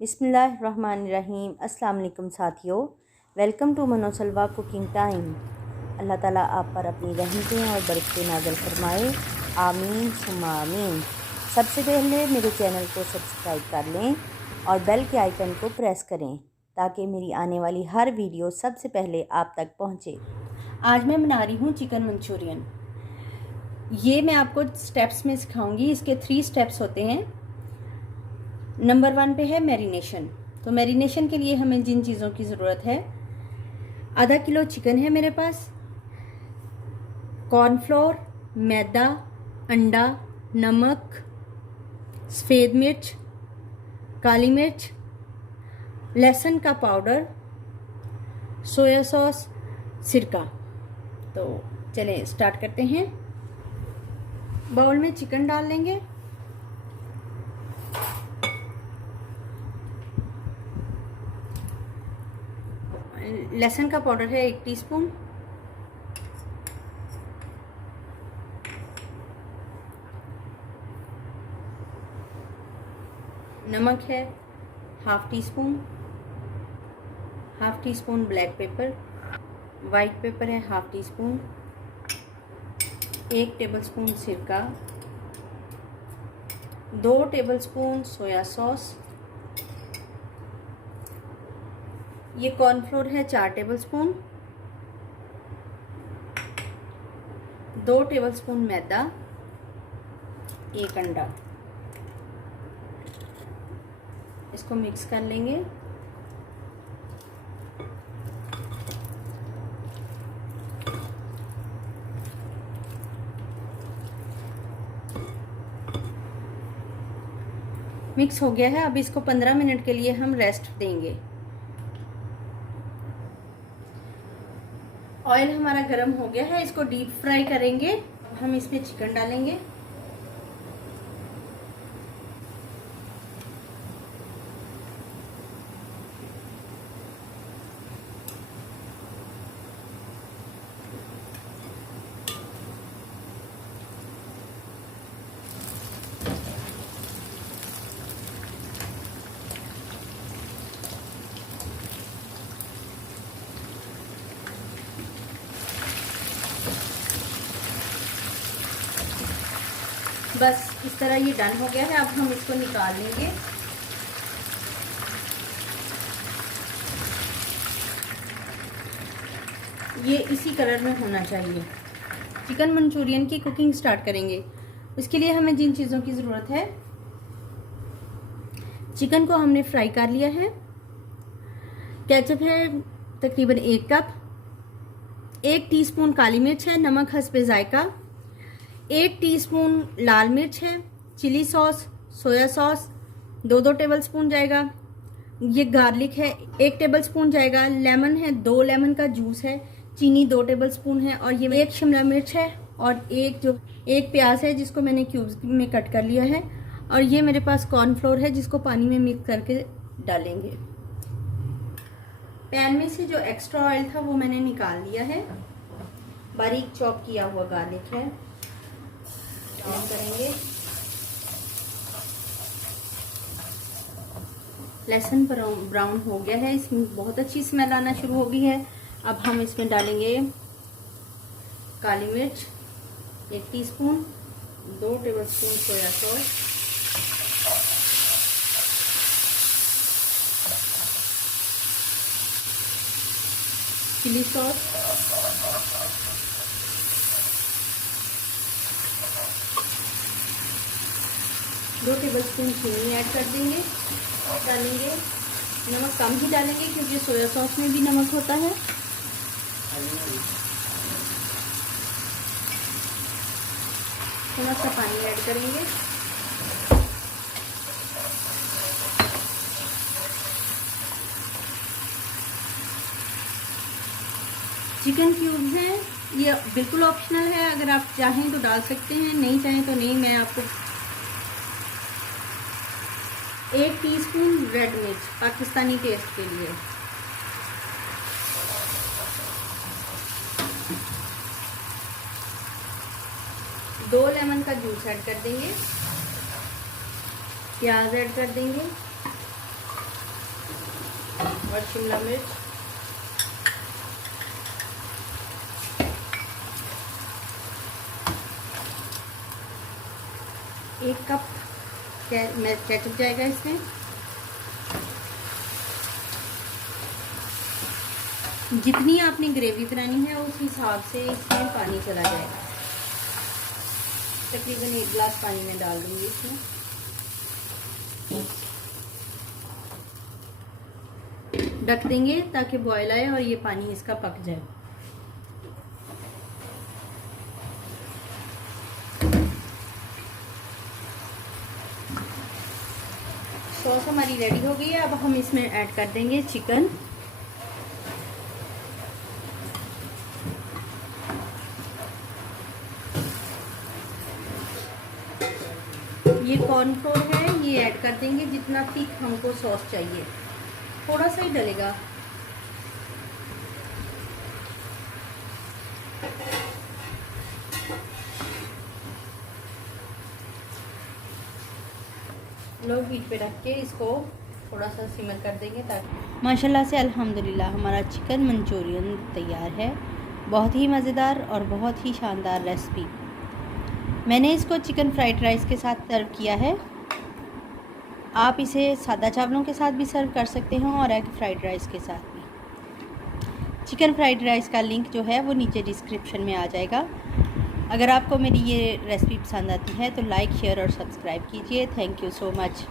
बिस्मिल्लाहिर्रहमानिर्रहीम। अस्सलाम वालेकुम साथियों, वेलकम टू मनोसलवा कुकिंग टाइम। अल्लाह ताला आप पर अपनी रहमतें और बरकतें नाज़िल फरमाए, आमीन सुम्मा आमीन। सबसे पहले मेरे चैनल को सब्सक्राइब कर लें और बेल के आइकन को प्रेस करें ताकि मेरी आने वाली हर वीडियो सबसे पहले आप तक पहुंचे। आज मैं बना रही हूँ चिकन मंचूरियन। ये मैं आपको स्टेप्स में सिखाऊंगी। इसके 3 स्टेप्स होते हैं। नंबर 1 पे है मैरिनेशन। तो मैरिनेशन के लिए हमें जिन चीज़ों की ज़रूरत है, आधा किलो चिकन है मेरे पास, कॉर्नफ्लोर, मैदा, अंडा, नमक, सफ़ेद मिर्च, काली मिर्च, लहसुन का पाउडर, सोया सॉस, सिरका। तो चलें स्टार्ट करते हैं। बाउल में चिकन डाल लेंगे। लहसुन का पाउडर है 1 टीस्पून, नमक है half tea spoon black pepper, white paper है हाफ टी स्पून, 1 टेबलस्पून सिरका, 2 टेबलस्पून सोया सॉस, ये कॉर्नफ्लोर है 4 टेबलस्पून, 2 टेबलस्पून मैदा, 1 अंडा। इसको मिक्स कर लेंगे। मिक्स हो गया है। अब इसको 15 मिनट के लिए हम रेस्ट देंगे। ऑयल हमारा गर्म हो गया है, इसको डीप फ्राई करेंगे। अब हम इसमें चिकन डालेंगे। बस इस तरह ये डन हो गया है। अब हम इसको निकाल लेंगे। ये इसी कलर में होना चाहिए। चिकन मंचूरियन की कुकिंग स्टार्ट करेंगे। इसके लिए हमें जिन चीज़ों की ज़रूरत है, चिकन को हमने फ्राई कर लिया है। केचप है तकरीबन 1 कप, 1 टीस्पून काली मिर्च है, नमक हस्बे जायका, 1 टीस्पून लाल मिर्च है, chilli sauce, soya sauce 2 tablespoon जाएगा। ये गार्लिक है 1 टेबलस्पून जाएगा। लेमन है 2 लेमन का जूस है। चीनी 2 टेबलस्पून है। और ये 1 शिमला मिर्च है और एक प्याज है जिसको मैंने क्यूब्स में कट कर लिया है। और ये मेरे पास कॉर्नफ्लोर है जिसको पानी में मिक्स करके डालेंगे। पैन में से जो एक्स्ट्रा ऑयल था वो मैंने निकाल लिया है। बारीक चॉप किया हुआ गार्लिक है, ऑन करेंगे। लहसुन ब्राउन हो गया है, इसमें बहुत अच्छी स्मेल आना शुरू हो गई है। अब हम इसमें डालेंगे काली मिर्च 1 teaspoon, 2 tablespoon soya sauce, chilli sauce, दो टेबलस्पून चीनी ऐड कर देंगे। डालेंगे नमक कम ही डालेंगे क्योंकि सोया सॉस में भी नमक होता है। थोड़ा सा पानी ऐड करेंगे। चिकन क्यूब्स हैं, ये बिल्कुल ऑप्शनल है। अगर आप चाहें तो डाल सकते हैं, नहीं चाहें तो नहीं। मैं आपको 1 टीस्पून रेड मिर्च पाकिस्तानी टेस्ट के लिए, 2 लेमन का जूस ऐड कर देंगे। प्याज ऐड कर देंगे, और शिमला मिर्च, एक कप केचप जाएगा इसमें। जितनी आपने ग्रेवी बनानी है उस हिसाब से इसमें पानी चला जाएगा। तकरीबन 1 गिलास पानी में डाल दूंगी इसमें। ढक देंगे ताकि बॉयल आए और ये पानी इसका पक जाए। सॉस हमारी रेडी हो गई है। अब हम इसमें ऐड कर देंगे चिकन। ये कॉर्नफ्लोर है, ये ऐड कर देंगे। जितना थिक हमको सॉस चाहिए थोड़ा सा ही डलेगा। लोग बीच पे रख के इसको थोड़ा सा सिमर कर देंगे ताकि माशाल्लाह से अल्हम्दुलिल्लाह हमारा चिकन मंचूरियन तैयार है। बहुत ही मज़ेदार और बहुत ही शानदार रेसिपी। मैंने इसको चिकन फ्राइड राइस के साथ सर्व किया है। आप इसे सादा चावलों के साथ भी सर्व कर सकते हैं और एग फ्राइड राइस के साथ भी। चिकन फ्राइड राइस का लिंक जो है वो नीचे डिस्क्रिप्शन में आ जाएगा। अगर आपको मेरी ये रेसिपी पसंद आती है तो लाइक, शेयर और सब्सक्राइब कीजिए। Thank you so much.